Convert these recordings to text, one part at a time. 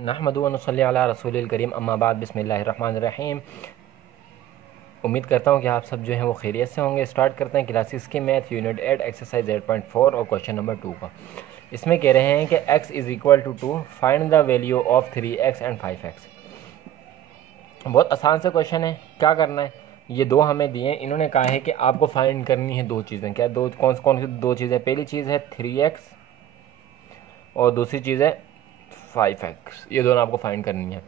नहमदु व नसल्ली अला रसूलिल करीम अम्मा बाद बिस्मिल्लाहिर रहमानिर रहीम। उम्मीद करता हूँ कि आप सब जो हैं वो खैरियत से होंगे। स्टार्ट करते हैं क्लासेस की मैथ यूनिट 8 एक्सरसाइज 8.4 और क्वेश्चन नंबर 2 का। इसमें कह रहे हैं कि x is equal to 2, find the value of 3x and 5x। बहुत आसान सा क्वेश्चन है। क्या करना है, ये दो हमें दिए, इन्होंने कहा है कि आपको फाइंड करनी है दो चीज़ें। क्या दो, कौन सी दो चीज़ें? पहली चीज़ है 3x और दूसरी चीज़ है 5x। ये दोनों आपको फाइंड करनी है।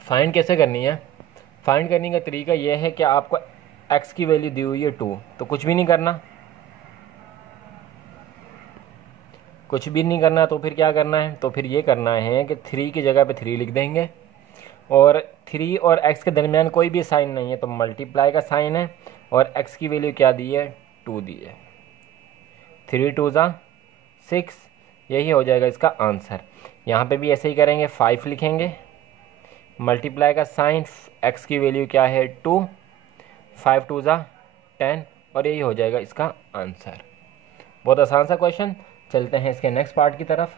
फाइंड कैसे करनी है? फाइंड करने का तरीका यह है कि आपको x की वैल्यू दी हुई है 2, तो कुछ भी नहीं करना, कुछ भी नहीं करना। तो फिर क्या करना है? तो फिर ये करना है कि 3 की जगह पे 3 लिख देंगे और 3 और x के दरमियान कोई भी साइन नहीं है तो मल्टीप्लाई का साइन है और x की वैल्यू क्या दी है? 2 दी है। 3 2 ज़ा 6, यही हो जाएगा इसका आंसर। यहाँ पे भी ऐसे ही करेंगे, 5 लिखेंगे, मल्टीप्लाई का साइन, x की वैल्यू क्या है? 2, 5 2 ज़ा 10 और यही हो जाएगा इसका आंसर। बहुत आसान सा क्वेश्चन। चलते हैं इसके नेक्स्ट पार्ट की तरफ।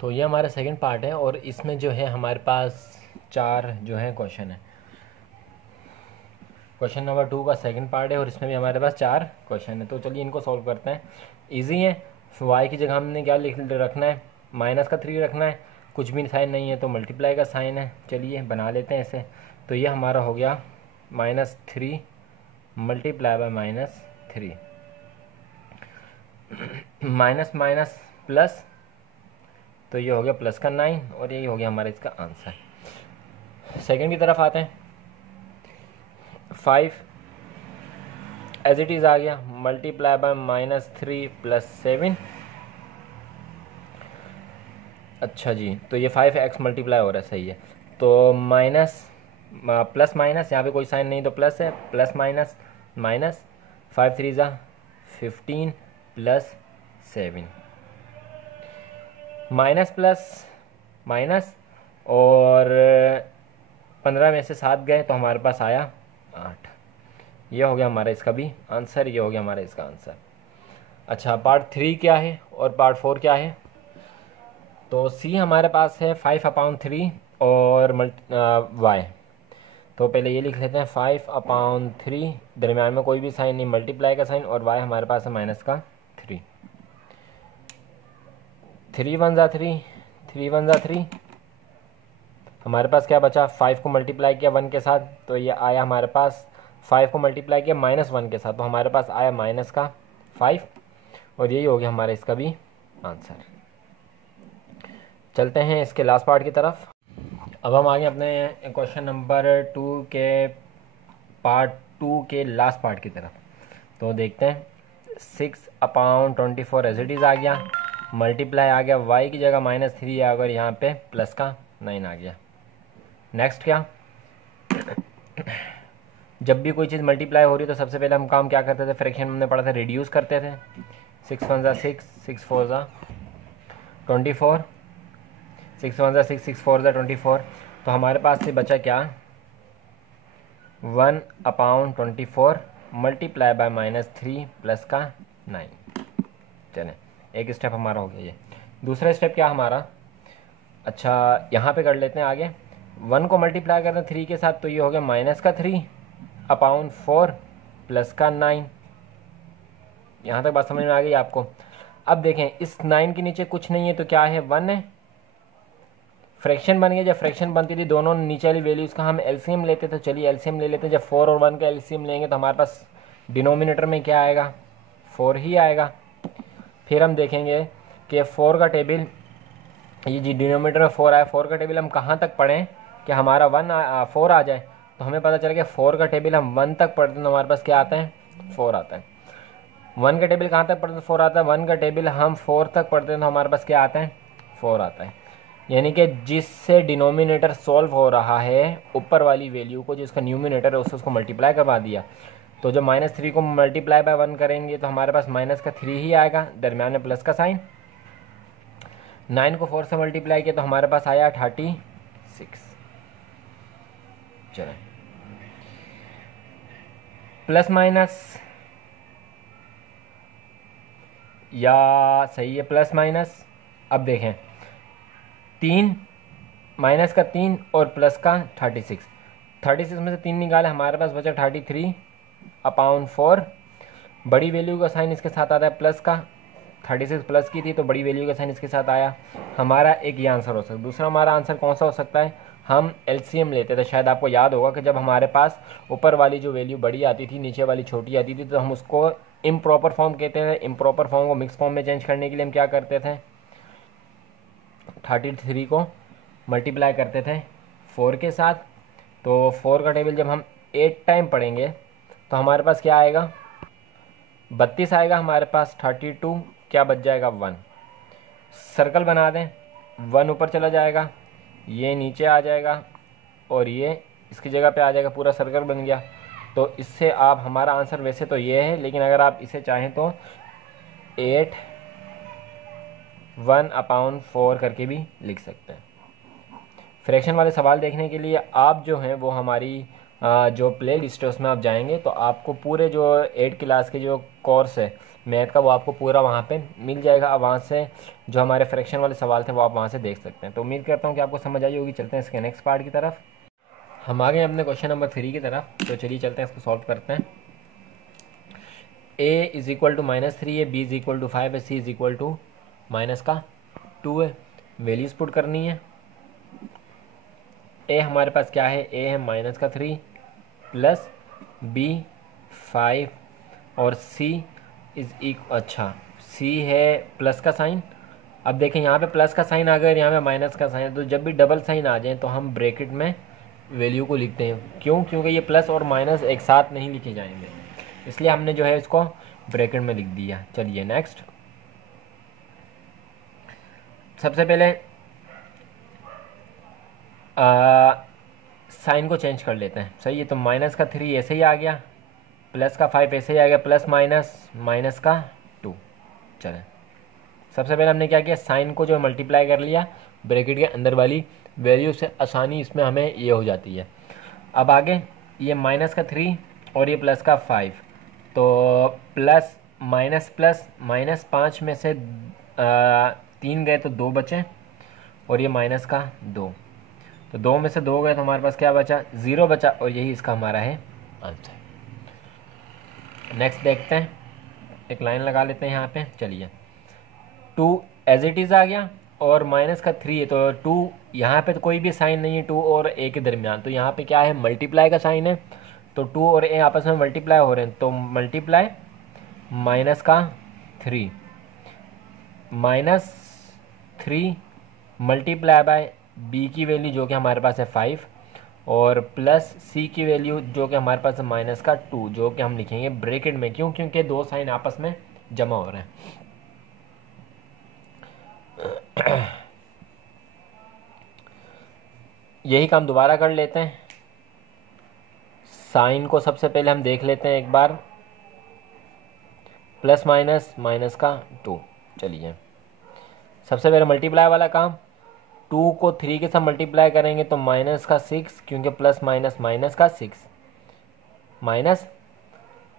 तो ये हमारा सेकंड पार्ट है और इसमें जो है हमारे पास 4 जो है क्वेश्चन है। क्वेश्चन नंबर 2 का सेकंड पार्ट है और इसमें भी हमारे पास 4 क्वेश्चन है। तो चलिए इनको सॉल्व करते हैं। इजी है। y की जगह हमने क्या लिख रखना है? माइनस का 3 रखना है। कुछ भी साइन नहीं है तो मल्टीप्लाई का साइन है। चलिए बना लेते हैं इसे। तो ये हमारा हो गया -3 multiply by -3, minus minus plus, तो ये हो गया प्लस का 9 और यही हो गया हमारा इसका आंसर। सेकंड की तरफ आते हैं। 5 एज इट इज़ आ गया, मल्टीप्लाई बाय -3 प्लस 7। अच्छा जी, तो ये 5x मल्टीप्लाई हो रहा है, सही है। तो माइनस प्लस माइनस, यहाँ पे कोई साइन नहीं तो प्लस है, प्लस माइनस माइनस, 5 3 ज़ा 15 प्लस 7, माइनस प्लस माइनस और 15 में से 7 गए तो हमारे पास आया 8। ये हो गया हमारा इसका भी आंसर, ये हो गया हमारा इसका आंसर। अच्छा, पार्ट 3 क्या है और पार्ट 4 क्या है? तो सी हमारे पास है 5/3 और y। तो पहले ये लिख लेते हैं 5/3, दरम्यान में कोई भी साइन नहीं, मल्टीप्लाई का साइन, और y हमारे पास है माइनस का 3। 3 1 ज़ा 3, 3 1 ज़ा 3। हमारे पास क्या बचा? 5 को मल्टीप्लाई किया 1 के साथ तो ये आया हमारे पास, 5 को मल्टीप्लाई किया -1 के साथ तो हमारे पास आया माइनस का 5 और यही हो गया हमारा इसका भी आंसर। चलते हैं इसके लास्ट पार्ट की तरफ। अब हम आगे अपने क्वेश्चन नंबर 2 के पार्ट 2 के लास्ट पार्ट की तरफ। तो देखते हैं, 6/24 एज इट इज़ आ गया, मल्टीप्लाई आ गया, y की जगह -3 आ गया और यहाँ पे प्लस का 9 आ गया। नेक्स्ट क्या? जब भी कोई चीज़ मल्टीप्लाई हो रही है तो सबसे पहले हम काम क्या करते थे? फ्रैक्शन हमने पढ़ा था, रिड्यूस करते थे। 6 1 ज़ा 6, 6 4 ज़ा 24, 6 1 ज़ा 6, 6 4 ज़ा 24। तो हमारे पास से बचा क्या? 1/24 मल्टीप्लाई बाय -3 प्लस का 9। चलें, एक स्टेप हमारा हो गया ये। दूसरा स्टेप क्या हमारा? अच्छा, यहाँ पे कर लेते हैं आगे। 1 को मल्टीप्लाई करना 3 के साथ तो ये हो गया माइनस का 3/4 प्लस का 9। यहाँ तक बात समझ में आ गई आपको? अब देखें, इस 9 के नीचे कुछ नहीं है तो क्या है? 1 है। फ्रैक्शन बन गया। जब फ्रैक्शन बनती थी दोनों नीचे वाली वैल्यूज़ का हम एलसीएम लेते थे। चलिए एलसीएम ले लेते हैं। जब 4 और 1 का एलसीएम लेंगे तो हमारे पास डिनोमिनेटर में क्या आएगा? 4 ही आएगा। फिर हम देखेंगे कि 4 का टेबल, ये जी डिनोमिनेटर में 4 आया, 4 का टेबल हम कहाँ तक पढ़ें कि हमारा 4 आ जाए? तो हमें पता चल गया 4 का टेबल हम 1 तक पढ़ते हैं तो हमारे पास क्या आता है? 4 आता है। 1 का टेबल कहाँ तक पढ़ते हैं? 4 आता है। 1 का टेबल हम 4 तक पढ़ते हैं तो हमारे पास क्या आता है? 4 आता है। यानी कि जिससे डिनोमिनेटर सॉल्व हो रहा है, ऊपर वाली वैल्यू को, जिसका न्यूमिनेटर है उससे उसको मल्टीप्लाई करवा दिया। तो जब -3 को मल्टीप्लाई बाय 1 करेंगे तो हमारे पास माइनस का 3 ही आएगा, दरम्यान में प्लस का साइन। 9 को 4 से मल्टीप्लाई किया तो हमारे पास आया 36। चलें, प्लस माइनस या सही है, प्लस माइनस। अब देखें 3 माइनस का 3 और प्लस का 36। 36 में से 3 निकाले, हमारे पास बचा 33/4। बड़ी वैल्यू का साइन इसके साथ आता है प्लस का, 36 प्लस की थी तो बड़ी वैल्यू का साइन इसके साथ आया। हमारा एक ये आंसर हो सकता है। दूसरा हमारा आंसर कौन सा हो सकता है, हम एलसीएम लेते थे। शायद आपको याद होगा कि जब हमारे पास ऊपर वाली जो वैल्यू बड़ी आती थी, नीचे वाली छोटी आती थी, तो हम उसको इम्प्रॉपर फॉर्म कहते थे। इम्प्रॉपर फॉर्म को मिक्स फॉर्म में चेंज करने के लिए हम क्या करते थे, 33 को मल्टीप्लाई करते थे 4 के साथ। तो 4 का टेबल जब हम 8 टाइम पढ़ेंगे तो हमारे पास क्या आएगा, 32 आएगा हमारे पास। 32 क्या बच जाएगा, 1। सर्कल बना दें, 1 ऊपर चला जाएगा, ये नीचे आ जाएगा और ये इसकी जगह पे आ जाएगा, पूरा सर्कल बन गया। तो इससे आप, हमारा आंसर वैसे तो ये है, लेकिन अगर आप इसे चाहें तो 8 1/4 करके भी लिख सकते हैं। फ्रैक्शन वाले सवाल देखने के लिए आप जो हैं वो हमारी जो प्ले लिस्ट है उसमें आप जाएंगे तो आपको पूरे जो 8 क्लास के जो कोर्स है मैथ का वो आपको पूरा वहाँ पे मिल जाएगा। अब वहाँ से जो हमारे फ्रैक्शन वाले सवाल थे वो आप वहाँ से देख सकते हैं। तो उम्मीद करता हूँ कि आपको समझ आई होगी। चलते हैं इसके नेक्स्ट पार्ट की तरफ। हम आ गए अपने क्वेश्चन नंबर 3 की तरफ। तो चलिए चलते हैं, इसको सॉल्व करते हैं। a = -3 है, b = 5 है, c = -2 है। वैल्यूज पुट करनी है। a हमारे पास क्या है, a है -3 प्लस b 5 और c c है प्लस का साइन। अब देखें यहाँ पे प्लस का साइन आ गया, यहाँ पे माइनस का साइन। तो जब भी डबल साइन आ जाए तो हम ब्रैकेट में वैल्यू को लिखते हैं। क्यों, क्योंकि ये प्लस और माइनस एक साथ नहीं लिखे जाएंगे, इसलिए हमने जो है इसको ब्रैकेट में लिख दिया। चलिए नेक्स्ट, सबसे पहले साइन को चेंज कर लेते हैं। सही है, तो -3 ऐसे ही आ गया, प्लस का 5 ऐसे ही आ गया, प्लस माइनस का 2। चलें, सबसे पहले हमने क्या किया, साइन को जो मल्टीप्लाई कर लिया ब्रैकेट के अंदर वाली वैल्यू से। आसानी इसमें हमें ये हो जाती है। अब आगे ये -3 और ये प्लस का 5, तो प्लस -5 में से 3 गए तो 2 बचे और ये माइनस का 2, तो 2 में से 2 गए तो हमारे पास क्या बचा, 0 बचा और यही इसका हमारा है आंसर। नेक्स्ट देखते हैं, एक लाइन लगा लेते हैं यहाँ पे। चलिए, 2 एज इट इज़ आ गया और -3 है, तो 2 यहाँ पे तो कोई भी साइन नहीं है 2 और a के दरमियान, तो यहाँ पे क्या है, मल्टीप्लाई का साइन है। तो 2 और a आपस में मल्टीप्लाई हो रहे हैं, तो मल्टीप्लाई -3 -3 मल्टीप्लाई बाय b की वैल्यू जो कि हमारे पास है 5 और प्लस c की वैल्यू जो कि हमारे पास है -2, जो कि हम लिखेंगे ब्रैकेट में। क्यों, क्योंकि 2 साइन आपस में जमा हो रहे हैं। यही काम दोबारा कर लेते हैं। साइन को सबसे पहले हम देख लेते हैं एक बार, प्लस माइनस का 2। चलिए, सबसे पहले मल्टीप्लाई वाला काम, 2 को 3 के साथ मल्टीप्लाई करेंगे तो माइनस का 6, क्योंकि प्लस माइनस का 6 माइनस,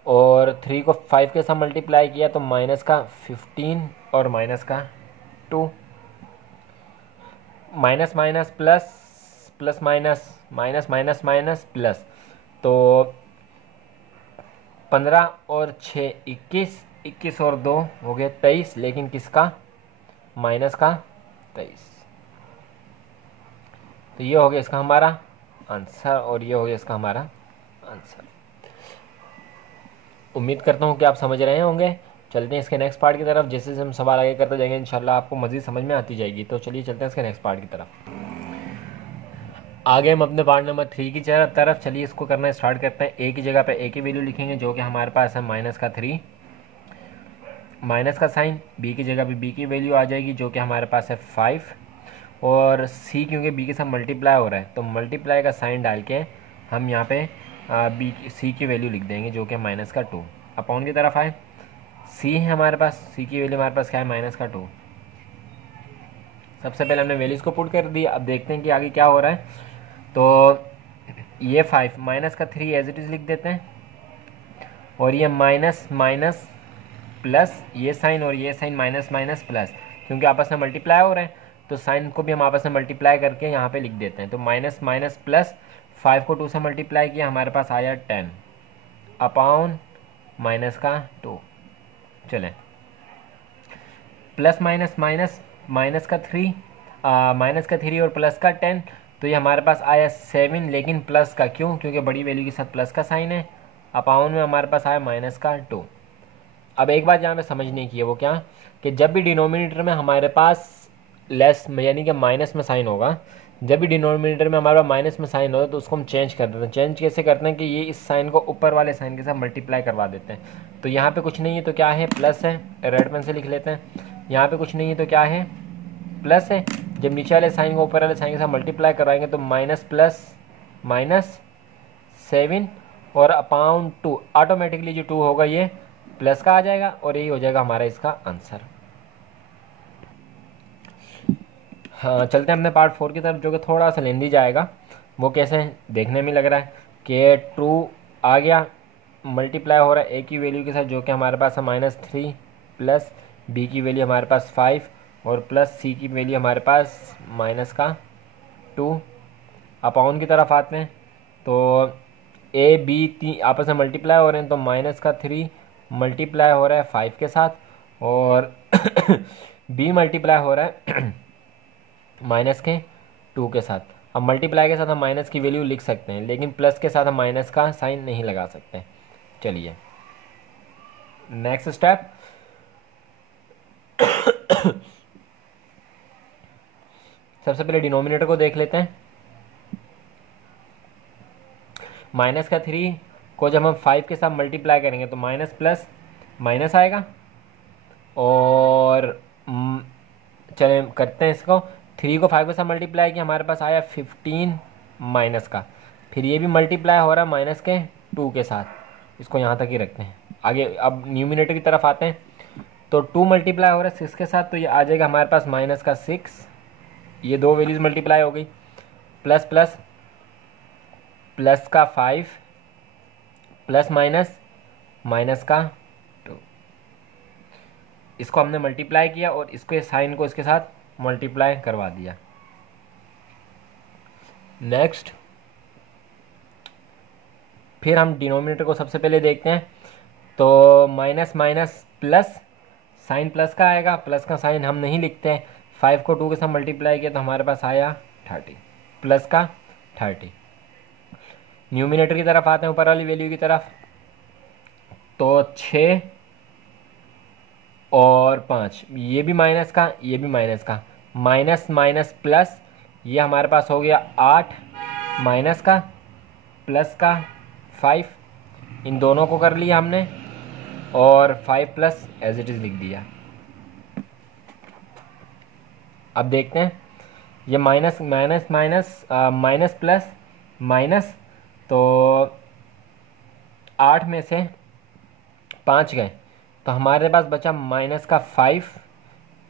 और 3 को 5 के साथ मल्टीप्लाई किया तो माइनस का 15 और माइनस का 2, minus minus plus, plus minus plus, तो 15 और 6 21, 21 और 2 हो गए 23, लेकिन किसका, माइनस का 23। तो ये हो गया इसका हमारा आंसर और ये हो गया इसका हमारा आंसर। उम्मीद करता हूँ कि आप समझ रहे होंगे। चलते हैं इसके नेक्स्ट पार्ट की तरफ। जैसे हम सवाल आगे करते जाएंगे इंशाल्लाह आपको मज़ीद समझ में आती जाएगी। तो चलिए चलते हैं इसके नेक्स्ट पार्ट की तरफ। आगे हम अपने पार्ट नंबर 3 की तरफ चलिए इसको करना स्टार्ट करते हैं। a की जगह पे a की वैल्यू लिखेंगे जो कि हमारे पास है -3, माइनस का साइन, b की जगह पे b की वैल्यू आ जाएगी जो कि हमारे पास है 5, और c क्योंकि b के साथ मल्टीप्लाई हो रहा है तो मल्टीप्लाई का साइन डाल के हम यहाँ पे c की वैल्यू लिख देंगे जो कि -2। अपॉन की तरफ आए, c है हमारे पास, c की वैल्यू हमारे पास क्या है, -2। सबसे पहले हमने वैल्यूज़ को पुट कर दिया। अब देखते हैं कि आगे क्या हो रहा है। तो ये 5 -3 एज इट इज़ लिख देते हैं, और ये माइनस प्लस, ये साइन और ये साइन माइनस प्लस, क्योंकि आपस में मल्टीप्लाई हो रहे हैं तो साइन को भी हम आपस में मल्टीप्लाई करके यहाँ पे लिख देते हैं। तो माइनस माइनस प्लस, 5 को 2 से मल्टीप्लाई किया, हमारे पास आया 10 अपॉन माइनस का 2। चलें, प्लस माइनस माइनस, माइनस का 3 और प्लस का 10, तो ये हमारे पास आया 7, लेकिन प्लस का क्यों, क्योंकि बड़ी वैल्यू के साथ प्लस का साइन है। अपाउन में हमारे पास आया माइनस का 2। अब एक बात यहाँ पे समझने की है, वो क्या, कि जब भी डिनोमिनेटर में हमारे पास लेस यानी कि माइनस में साइन होगा, जब भी डिनोमिनेटर में हमारे पास माइनस में साइन होगा तो उसको हम चेंज कर देते हैं। चेंज कैसे करते हैं कि ये इस साइन को ऊपर वाले साइन के साथ मल्टीप्लाई करवा देते हैं। तो यहाँ पे कुछ नहीं है तो क्या है, प्लस है, रेड पेन से लिख लेते हैं। यहाँ पे कुछ नहीं है तो क्या है, प्लस है। जब नीचे वाले साइन को ऊपर वाले साइन के साथ मल्टीप्लाई कराएंगे तो माइनस प्लस माइनस 7 और अपॉन 2, ऑटोमेटिकली जो 2 होगा ये प्लस का आ जाएगा और यही हो जाएगा हमारा इसका आंसर। हाँ, चलते हैं अपने पार्ट 4 की तरफ, जो कि थोड़ा सा लेंदी जाएगा। वो कैसे देखने में लग रहा है कि 2 आ गया, मल्टीप्लाई हो रहा है ए की वैल्यू के साथ, जो कि हमारे पास है -3, प्लस बी की वैल्यू हमारे पास 5 और प्लस सी की वैल्यू हमारे पास -2। अपॉन की तरफ आते हैं तो ए बी तीन आपस में मल्टीप्लाई हो रहे हैं, तो -3 मल्टीप्लाई हो रहा है 5 के साथ और बी मल्टीप्लाई हो रहा है -2 के साथ। अब मल्टीप्लाई के साथ हम माइनस की वैल्यू लिख सकते हैं, लेकिन प्लस के साथ हम माइनस का साइन नहीं लगा सकते। चलिए नेक्स्ट स्टेप, सबसे पहले डिनोमिनेटर को देख लेते हैं। -3 को जब हम 5 के साथ मल्टीप्लाई करेंगे तो माइनस प्लस माइनस आएगा और चले करते हैं इसको। 3 को 5 के साथ मल्टीप्लाई किया, हमारे पास आया 15 माइनस का, फिर ये भी मल्टीप्लाई हो रहा है -2 के साथ। इसको यहाँ तक ही रखते हैं। आगे अब न्यूमिनेटर की तरफ आते हैं तो 2 मल्टीप्लाई हो रहा है 6 के साथ, तो ये आ जाएगा हमारे पास -6। ये दो वैल्यूज मल्टीप्लाई हो गई, प्लस प्लस प्लस का 5 प्लस माइनस माइनस का 2। इसको हमने मल्टीप्लाई किया और इसके साइन को इसके साथ मल्टीप्लाई करवा दिया। नेक्स्ट, फिर हम डिनोमिनेटर को सबसे पहले देखते हैं तो minus minus plus, sign plus का आएगा, प्लस का साइन हम नहीं लिखते हैं। 5 को 2 के साथ मल्टीप्लाई किया तो हमारे पास आया 30, प्लस का 30। न्यूमिनेटर की तरफ आते हैं, ऊपर वाली वैल्यू की तरफ, तो 6 और 5, ये भी माइनस का, ये भी माइनस का, माइनस माइनस प्लस, ये हमारे पास हो गया 8 माइनस का प्लस का 5, इन दोनों को कर लिया हमने और 5 प्लस एज इट इज़ लिख दिया। अब देखते हैं ये minus minus minus minus plus minus, तो 8 में से 5 गए तो हमारे पास बचा -5।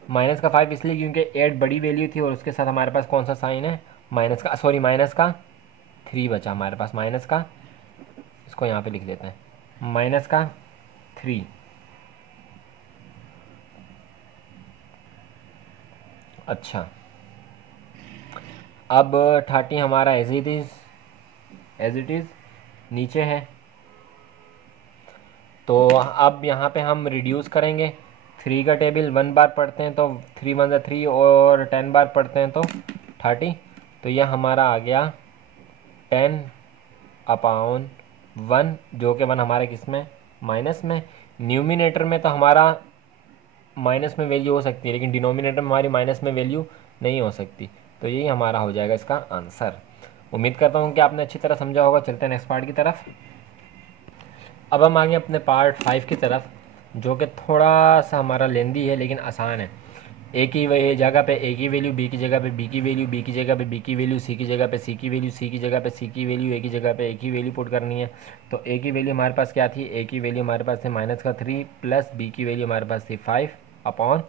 माइनस का 5 इसलिए क्योंकि 8 बड़ी वैल्यू थी और उसके साथ हमारे पास कौन सा साइन है, माइनस का 3 बचा हमारे पास, माइनस का, इसको यहाँ पे लिख देते हैं -3। अच्छा, अब 30 हमारा एज इट इज़ नीचे है, तो अब यहाँ पे हम रिड्यूस करेंगे। 3 का टेबल 1 बार पढ़ते हैं तो 3 1 ज़ा 3 और 10 बार पढ़ते हैं तो 30, तो यह हमारा आ गया 10 अपॉन 1, जो कि 1 हमारे किस में, माइनस में। न्यूमिनेटर में तो हमारा माइनस में वैल्यू हो सकती है, लेकिन डिनोमिनेटर में हमारी माइनस में वैल्यू नहीं हो सकती, तो यही हमारा हो जाएगा इसका आंसर। उम्मीद करता हूँ कि आपने अच्छी तरह समझा होगा। चलते हैं नेक्स्ट पार्ट की तरफ। अब हम आगे अपने पार्ट 5 की तरफ, जो कि थोड़ा सा हमारा लेंदी है लेकिन आसान है। ए की जगह पे ए की वैल्यू, बी की जगह पे बी की वैल्यू, बी की जगह पे बी की वैल्यू, सी की जगह पे सी की वैल्यू, सी की जगह पे सी की वैल्यू, ए की जगह पे ए की वैल्यू पुट करनी है। तो ए की वैल्यू हमारे पास क्या थी, ए की वैल्यू हमारे पास थी -3 प्लस बी की वैल्यू हमारे पास थी 5 अपॉन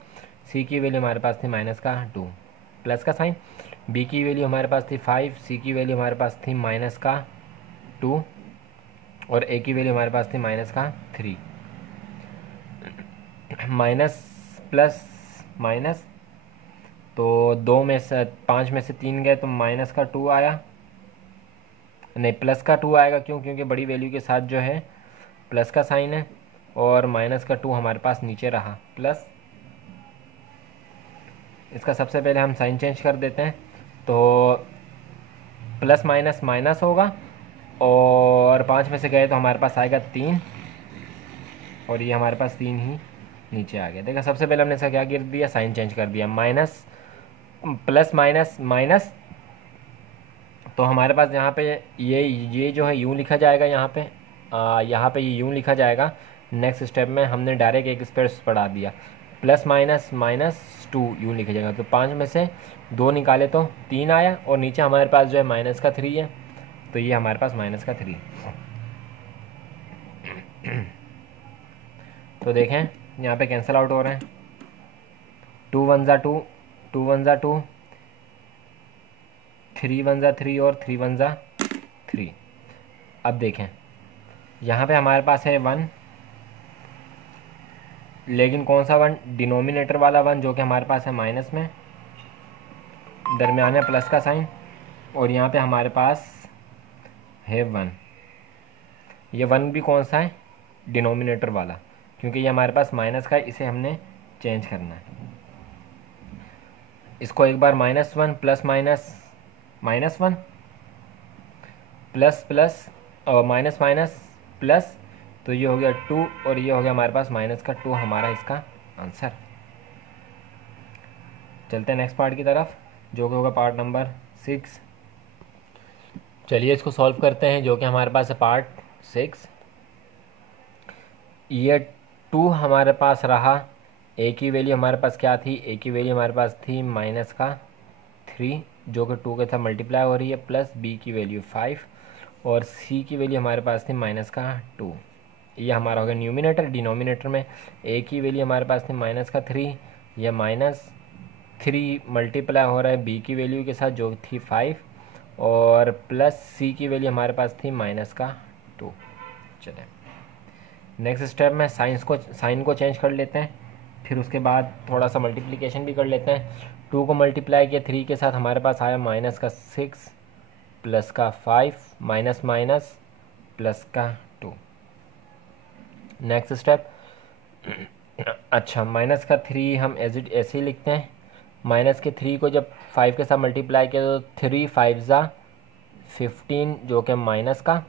सी की वैल्यू हमारे पास थी -2, प्लस का साइन। बी की वैल्यू हमारे पास थी 5, सी की वैल्यू हमारे पास थी -2 और ए की वैल्यू हमारे पास थी -3। माइनस प्लस माइनस तो 5 में से 3 गए तो माइनस का 2 आया, नहीं प्लस का 2 आएगा। क्यों? क्योंकि बड़ी वैल्यू के साथ जो है प्लस का साइन है, और माइनस का 2 हमारे पास नीचे रहा प्लस। इसका सबसे पहले हम साइन चेंज कर देते हैं, तो प्लस माइनस माइनस होगा, और 5 में से गए तो हमारे पास आएगा 3, और ये हमारे पास 3 ही नीचे आ गया। देखा, सबसे पहले हमने इसका क्या कर दिया, साइन चेंज कर दिया, माइनस प्लस माइनस माइनस। तो हमारे पास यहाँ पे ये जो है यूँ लिखा जाएगा, यहाँ पे ये यूँ लिखा जाएगा। नेक्स्ट स्टेप में हमने डायरेक्ट एक स्पेस बढ़ा दिया, प्लस माइनस माइनस 2 यूँ लिखा जाएगा। तो 5 में से 2 निकाले तो 3 आया, और नीचे हमारे पास जो है माइनस का 3 है, तो ये हमारे पास माइनस का 3। तो देखें यहाँ पे कैंसिल आउट हो रहे हैं, 2 1 ज़ा 2, 2 1 ज़ा 2, 3 1 ज़ा 3, और 3 1 ज़ा 3। अब देखें यहाँ पे हमारे पास है 1, लेकिन कौन सा 1? डिनोमिनेटर वाला 1, जो कि हमारे पास है माइनस में, दरमियान में प्लस का साइन, और यहाँ पे हमारे पास है 1। ये 1 भी कौन सा है? डिनोमिनेटर वाला, क्योंकि ये हमारे पास माइनस का है, इसे हमने चेंज करना है। इसको एक बार -1 प्लस माइनस -1 प्लस प्लस और माइनस माइनस प्लस, तो ये हो गया 2, और ये हो गया हमारे पास माइनस का 2, हमारा इसका आंसर। चलते हैं नेक्स्ट पार्ट की तरफ, जो कि होगा पार्ट नंबर 6। चलिए इसको सॉल्व करते हैं, जो कि हमारे पास है पार्ट 6। ये 2 हमारे पास रहा, ए की वैल्यू हमारे पास क्या थी? ए की वैल्यू हमारे पास थी माइनस का 3, जो कि 2 के साथ मल्टीप्लाई हो रही है, प्लस बी की वैल्यू 5, और सी की वैल्यू हमारे पास थी माइनस का 2। ये हमारा हो गया न्यूमिनेटर। डिनोमिनेटर में ए की वैल्यू हमारे पास थी माइनस का 3, यह -3 मल्टीप्लाई हो रहा है बी की वैल्यू के साथ, जो थी 5, और प्लस सी की वैल्यू हमारे पास थी माइनस का 2। चलें नेक्स्ट स्टेप में साइन को चेंज कर लेते हैं, फिर उसके बाद थोड़ा सा मल्टीप्लिकेशन भी कर लेते हैं। 2 को मल्टीप्लाई किया 3 के साथ, हमारे पास आया माइनस का 6 प्लस का 5, माइनस माइनस प्लस का 2। नेक्स्ट स्टेप, अच्छा माइनस का 3 हम ऐसे ही लिखते हैं। माइनस के 3 को जब 5 के साथ मल्टीप्लाई किया तो 3 5 ज़ा 15, जो कि माइनस का,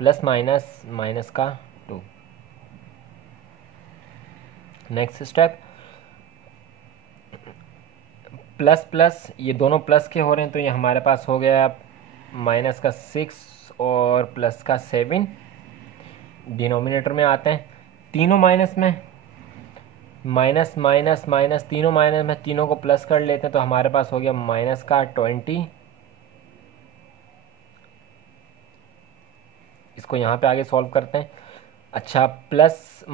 प्लस माइनस माइनस का 2। नेक्स्ट स्टेप, प्लस प्लस, ये दोनों प्लस के हो रहे हैं, तो ये हमारे पास हो गया माइनस का 6 और प्लस का 7। डिनोमिनेटर में आते हैं, तीनों माइनस में, माइनस माइनस माइनस, तीनों माइनस में, तीनों को प्लस कर लेते हैं, तो हमारे पास हो गया माइनस का 20। इसको यहाँ पे आगे सॉल्व करते हैं। अच्छा, प्लस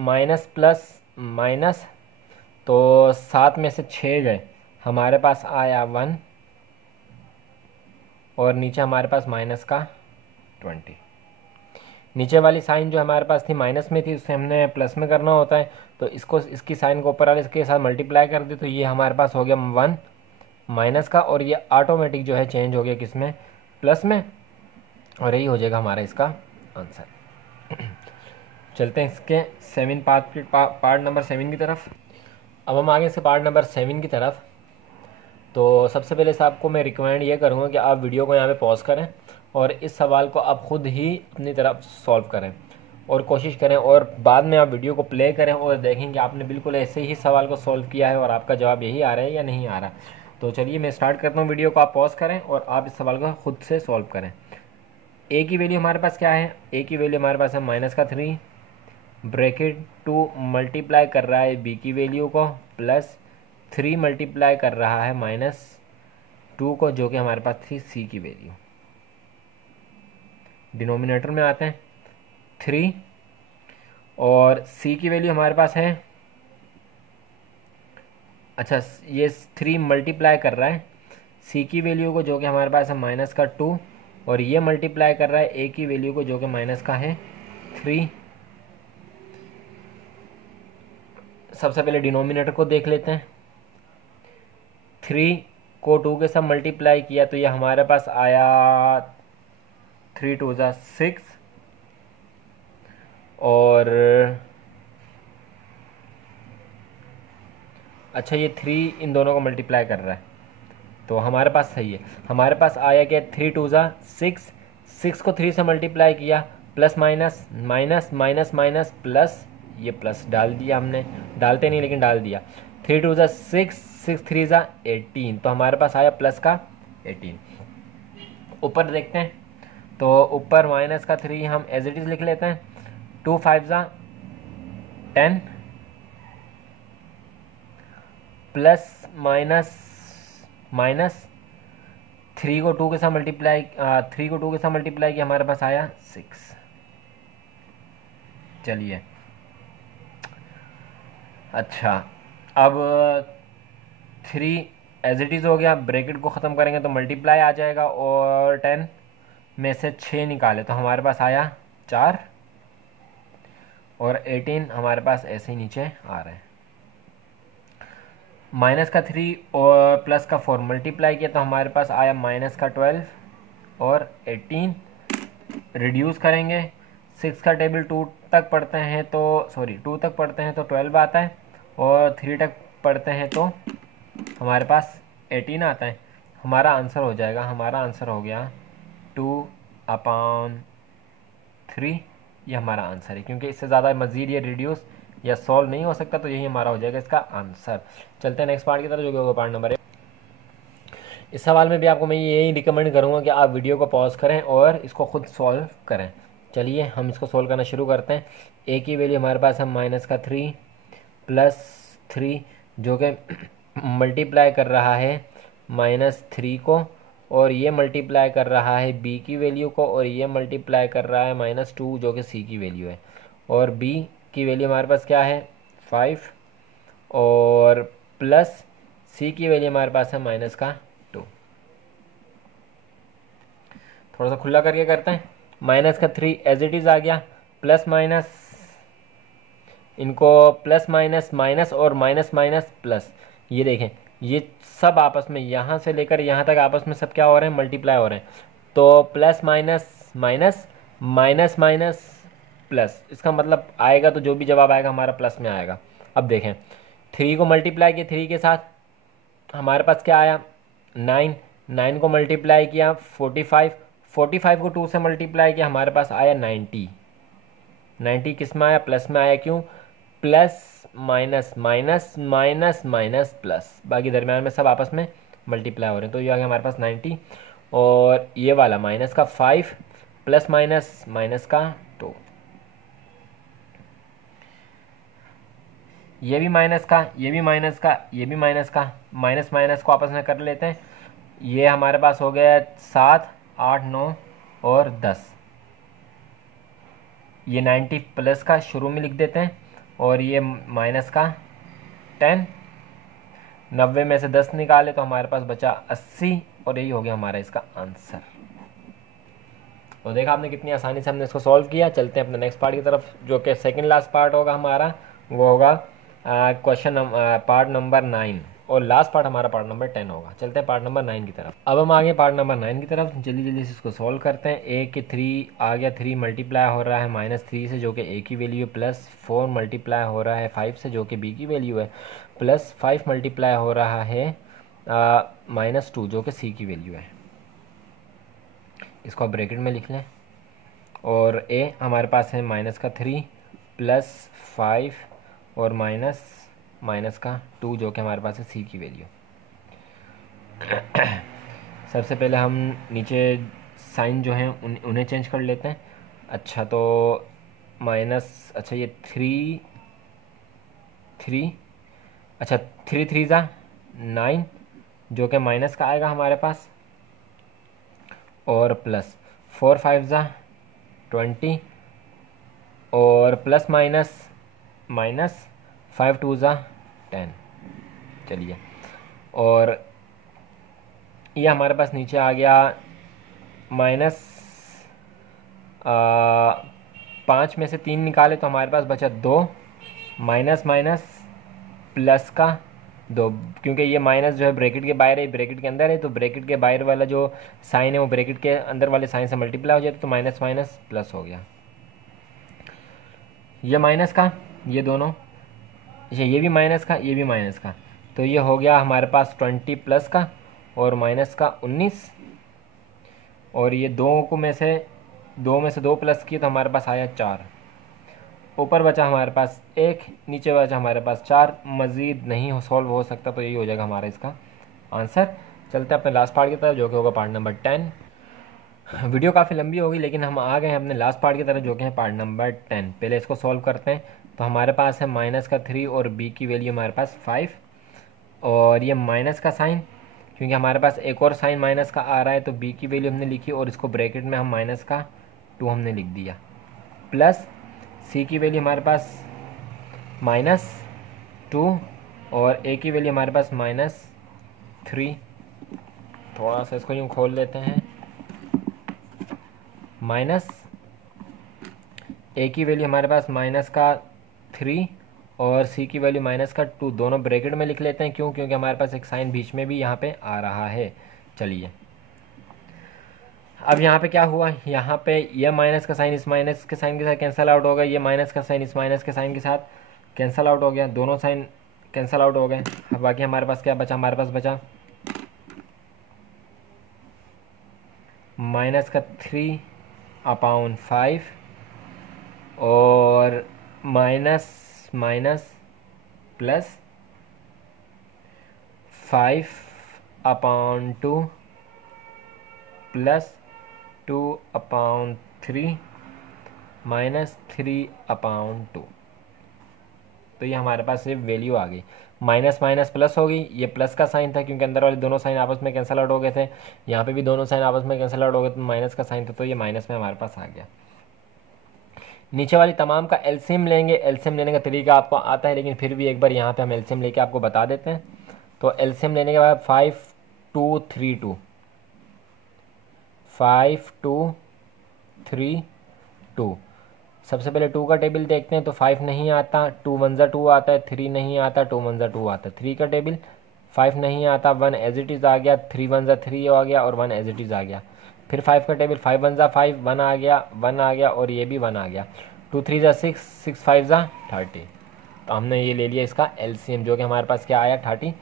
माइनस, तो 7 में से 6 गए, हमारे पास आया 1, और नीचे हमारे पास माइनस का 20। नीचे वाली साइन जो हमारे पास थी माइनस में थी, उससे हमने प्लस में करना होता है, तो इसकी साइन को ऊपर वाले के साथ मल्टीप्लाई कर दी, तो ये हमारे पास हो गया 1 माइनस का, और ये ऑटोमेटिक जो है चेंज हो गया किसमें? प्लस में, और यही हो जाएगा हमारा इसका आंसर। चलते हैं इसके पार्ट नंबर 7 की तरफ। अब हम आगे से पार्ट नंबर 7 की तरफ। तो सबसे पहले से आपको मैं रिकमेंड ये करूँगा कि आप वीडियो को यहाँ पे पॉज करें, और इस सवाल को आप ख़ुद ही अपनी तरफ सॉल्व करें और कोशिश करें, और बाद में आप वीडियो को प्ले करें और देखें कि आपने बिल्कुल ऐसे ही सवाल को सॉल्व किया है और आपका जवाब यही आ रहा है या नहीं आ रहा। तो चलिए मैं स्टार्ट करता हूँ वीडियो को, आप पॉज करें और आप इस सवाल को खुद से सॉल्व करें। ए की वैल्यू हमारे पास क्या है? ए की वैल्यू हमारे पास है माइनस का 3, ब्रैकेट 2 मल्टीप्लाई कर रहा है बी की वैल्यू को, प्लस 3 मल्टीप्लाई कर रहा है -2 को, जो कि हमारे पास थी सी की वैल्यू। डिनोमिनेटर में आते हैं 3, और सी की वैल्यू हमारे पास है, अच्छा ये 3 मल्टीप्लाई कर रहा है सी की वैल्यू को, जो कि हमारे पास है माइनस का 2, और ये मल्टीप्लाई कर रहा है ए की वैल्यू को, जो कि माइनस का है 3। सबसे पहले डिनोमिनेटर को देख लेते हैं। 3 को 2 के साथ मल्टीप्लाई किया तो ये हमारे पास आया 3 2 ज़ा 6 और अच्छा ये 3 इन दोनों को मल्टीप्लाई कर रहा है तो हमारे पास सही है। हमारे पास आया क्या 3 2 ज़ा 6, 6 को 3 से मल्टीप्लाई किया plus minus minus minus minus plus, ये प्लस डाल दिया हमने, डालते नहीं लेकिन डाल दिया। 3 2 ज़ा 6, 6 3 ज़ा 18 तो हमारे पास आया प्लस का 18। ऊपर देखते हैं तो ऊपर माइनस का 3 हम एज इट इज़ लिख लेते हैं। 2 5 ज़ा 10 प्लस माइनस माइनस 3 को 2 के साथ मल्टीप्लाई 3 को 2 के साथ मल्टीप्लाई किया हमारे पास आया 6। चलिए अच्छा अब 3 एज इट इज़ हो गया, ब्रैकेट को ख़त्म करेंगे तो मल्टीप्लाई आ जाएगा और 10 में से 6 निकाले तो हमारे पास आया 4 और 18 हमारे पास ऐसे ही नीचे आ रहे हैं। माइनस का 3 और प्लस का 4 मल्टीप्लाई किया तो हमारे पास आया माइनस का 12 और 18। रिड्यूस करेंगे 6 का टेबल 2 तक पढ़ते हैं तो 2 तक पढ़ते हैं तो 12 आता है और 3 तक पढ़ते हैं तो हमारे पास 18 आता है। हमारा आंसर हो जाएगा, हमारा आंसर हो गया 2/3। ये हमारा आंसर है क्योंकि इससे ज़्यादा मज़ीद ये रिड्यूस या सॉल्व नहीं हो सकता तो यही हमारा हो जाएगा इसका आंसर। चलते हैं नेक्स्ट पार्ट की तरफ जो कि होगा पार्ट नंबर 1। इस सवाल में भी आपको मैं यही रिकमेंड करूँगा कि आप वीडियो को पॉज करें और इसको खुद सॉल्व करें। चलिए हम इसको सॉल्व करना शुरू करते हैं। ए की वैल्यू हमारे पास है माइनस का 3 प्लस 3 जो कि मल्टीप्लाई कर रहा है -3 को और ये मल्टीप्लाई कर रहा है बी की वैल्यू को और ये मल्टीप्लाई कर रहा है -2 जो कि सी की वैल्यू है और बी की वैल्यू हमारे पास क्या है 5 और प्लस सी की वैल्यू हमारे पास है माइनस का 2। थोड़ा सा खुला करके करते हैं। माइनस का 3 एज इट इज़ आ गया, प्लस माइनस इनको प्लस माइनस माइनस और माइनस माइनस प्लस, ये देखें ये सब आपस में यहाँ से लेकर यहाँ तक आपस में सब क्या हो रहे हैं मल्टीप्लाई हो रहे हैं। तो plus minus minus minus minus plus, इसका मतलब आएगा तो जो भी जवाब आएगा हमारा प्लस में आएगा। अब देखें 3 को मल्टीप्लाई किया 3 के साथ हमारे पास क्या आया 9, 9 को मल्टीप्लाई किया 45, 45 को 2 से मल्टीप्लाई किया हमारे पास आया 90, 90 किस में आया प्लस में आया। क्यों plus minus minus minus minus plus, बाकी दरम्यान में सब आपस में मल्टीप्लाई हो रहे हैं तो ये आ गया हमारे पास 90 और ये वाला माइनस का 5 प्लस माइनस माइनस का 2, ये भी माइनस का ये भी माइनस का ये भी माइनस का, माइनस माइनस को आपस में कर लेते हैं। ये हमारे पास हो गया 7 8 9 और 10, ये 90 प्लस का शुरू में लिख देते हैं और ये माइनस का 10, 90 में से 10 निकाले तो हमारे पास बचा 80 और यही हो गया हमारा इसका आंसर। तो देखा आपने कितनी आसानी से हमने इसको सॉल्व किया। चलते हैं अपने नेक्स्ट पार्ट की तरफ जो कि सेकंड लास्ट पार्ट होगा हमारा, वो होगा क्वेश्चन पार्ट नंबर 9 और लास्ट पार्ट हमारा पार्ट नंबर 10 होगा। चलते हैं पार्ट नंबर 9 की तरफ। अब हम आगे पार्ट नंबर 9 की तरफ जल्दी जल्दी से इसको सॉल्व करते हैं। ए के 3 आ गया, 3 मल्टीप्लाई हो रहा है -3 से जो कि ए की वैल्यू है, प्लस 4 मल्टीप्लाई हो रहा है 5 से जो कि बी की वैल्यू है, प्लस 5 मल्टीप्लाई हो रहा है -2 जो कि सी की वैल्यू है। इसको आप ब्रैकेट में लिख लें और ए हमारे पास है माइनस का 3 प्लस 5 और माइनस का 2 जो कि हमारे पास है सी की वैल्यू। सबसे पहले हम नीचे साइन जो है उन्हें चेंज कर लेते हैं। अच्छा तो माइनस, अच्छा ये 3 अच्छा 3 3 ज़ा 9 जो कि माइनस का आएगा हमारे पास और प्लस 4 5 ज़ा 20 और प्लस माइनस माइनस 5 2 ज़ा 10। चलिए और ये हमारे पास नीचे आ गया माइनस 5 में से 3 निकाले तो हमारे पास बचा 2, माइनस माइनस प्लस का दो, क्योंकि ये माइनस जो है ब्रैकेट के बाहर है, ब्रैकेट के अंदर है, तो ब्रैकेट के बाहर वाला जो साइन है वो ब्रैकेट के अंदर वाले साइन से मल्टीप्लाई हो जाता है, तो माइनस माइनस प्लस हो गया। ये माइनस का, ये दोनों, ये भी माइनस का, ये भी माइनस का, तो ये हो गया हमारे पास 20 प्लस का और माइनस का 19, और ये दो में से दो प्लस किए तो हमारे पास आया 4, ऊपर बचा हमारे पास 1, नीचे बचा हमारे पास 4, मज़ीद नहीं सॉल्व हो सकता, तो यही हो जाएगा हमारा इसका आंसर। चलते हैं अपने लास्ट पार्ट की तरफ, जो कि होगा पार्ट नंबर 10। वीडियो काफ़ी लंबी होगी, लेकिन हम आ गए हैं अपने लास्ट पार्ट की तरफ, जो कि है पार्ट नंबर 10। पहले इसको सॉल्व करते हैं। तो हमारे पास है माइनस का 3 और b की वैल्यू हमारे पास 5, और ये माइनस का साइन, क्योंकि हमारे पास एक और साइन माइनस का आ रहा है, तो b की वैल्यू हमने लिखी और इसको ब्रैकेट में हम माइनस का 2 हमने लिख दिया, प्लस c की वैल्यू हमारे पास -2 और a की वैल्यू हमारे पास -3। थोड़ा सा इसको यूँ खोल लेते हैं, माइनस a की वैल्यू हमारे पास माइनस का 3 और c की वैल्यू माइनस का 2, दोनों ब्रैकेट में लिख लेते हैं। क्यों? क्योंकि हमारे पास एक साइन बीच में भी यहाँ पे आ रहा है। चलिए, अब यहाँ पे क्या हुआ, यहाँ पे ये माइनस का साइन इस माइनस के साइन के साथ कैंसिल आउट हो गया, ये माइनस का साइन इस माइनस के साइन के साथ कैंसिल आउट हो गया, दोनों साइन कैंसिल आउट हो गए। अब बाकी हमारे पास क्या बचा, हमारे पास बचा माइनस का 3/5 और minus minus plus 5/2 plus 2/3 minus 3/2। तो ये हमारे पास सिर्फ वैल्यू आ गई, माइनस माइनस प्लस हो गई। ये प्लस का साइन था, क्योंकि अंदर वाले दोनों साइन आपस में कैंसिल आउट हो गए थे, यहाँ पे भी दोनों साइन आपस में कैंसिल आउट हो गए, तो माइनस का साइन था, तो ये माइनस में हमारे पास आ गया। नीचे वाली तमाम का एलसीएम लेंगे। एलसीएम लेने का तरीका आपको आता है, लेकिन फिर भी एक बार यहाँ पे हम एलसीएम लेके आपको बता देते हैं। तो एलसीएम लेने के बाद 5 2 3 2 5 2 3 2। सबसे पहले 2 का टेबल देखते हैं, तो 5 नहीं आता, 2 1 जा 2 आता है, 3 नहीं आता, 2 1 जा 2 आता है। 3 का टेबल 5 नहीं आता, 1 एज इट इज़ आ गया, 3 1 जा 3 आ गया और 1 एज इट इज़ आ गया। फिर 5 का टेबल 5 1 जा 5, 1 आ गया, 1 आ गया और ये भी 1 आ गया। 2 3 जा 6, 6 5 जा 30। तो हमने ये ले लिया इसका एलसीएम, जो कि हमारे पास क्या आया 30।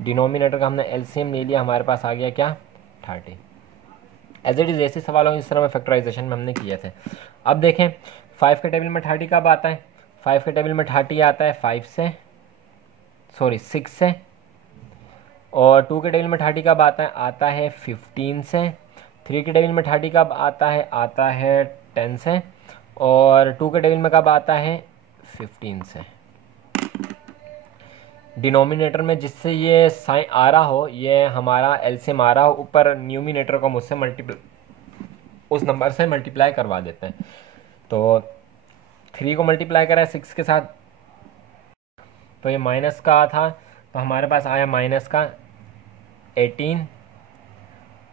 डिनोमिनेटर का हमने एलसीएम ले लिया, हमारे पास आ गया क्या 30। एज इट इज़ ऐसे सवालों इस तरह में फैक्टराइजेशन में हमने किए थे। अब देखें 5 के टेबल में 30 कब आता है, 5 के टेबल में 30 आता है 6 से, और 2 के टेबल में 30 कब आता है 15 से। 3 के टेबल में 30 कब आता है 10 से, और 2 के टेबल में कब आता है 15 से। डिनोमिनेटर में जिससे ये साइन आ रहा हो, ये हमारा एलसीएम आ रहा हो, ऊपर न्यूमिनेटर को मुझसे उस नंबर से मल्टीप्लाई करवा देते हैं। तो 3 को मल्टीप्लाई करा है 6 के साथ, तो ये माइनस का था, तो हमारे पास आया माइनस का 18,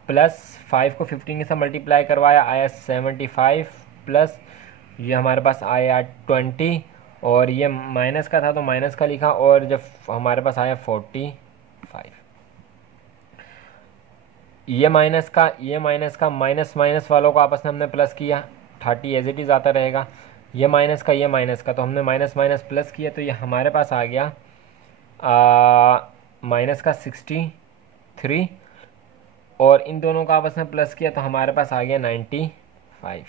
प्लस 5 को 15 के साथ मल्टीप्लाई करवाया, आया 75, प्लस ये हमारे पास आया 20, और ये माइनस का था तो माइनस का लिखा, और जब हमारे पास आया 45। ये माइनस का माइनस माइनस वालों को आपस में हमने प्लस किया, 30 एज इट इज़ आता रहेगा। ये माइनस का तो हमने माइनस माइनस प्लस किया, तो ये हमारे पास आ गया माइनस का 63, और इन दोनों का आपस में प्लस किया तो हमारे पास आ गया 95।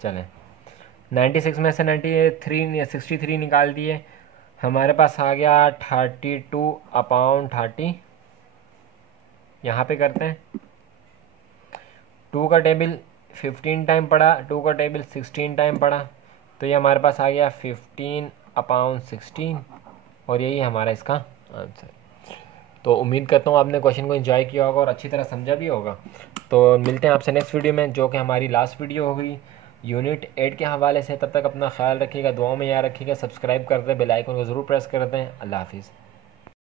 चलें, 96 में से 63 निकाल दिए, हमारे पास आ गया 32/30। यहाँ पे करते हैं, 2 का टेबल 15 टाइम पड़ा, 2 का टेबल 16 टाइम पड़ा, तो ये हमारे पास आ गया 15/16, और यही हमारा इसका आंसर। तो उम्मीद करता हूँ आपने क्वेश्चन को एंजॉय किया होगा और अच्छी तरह समझा भी होगा। तो मिलते हैं आपसे नेक्स्ट वीडियो में, जो कि हमारी लास्ट वीडियो होगी यूनिट 8 के हवाले से। तब तक अपना ख्याल रखिएगा, दुआओं में याद रखिएगा, सब्सक्राइब कर दें, बेल आइकन को ज़रूर प्रेस कर दें। अल्लाह हाफिज़।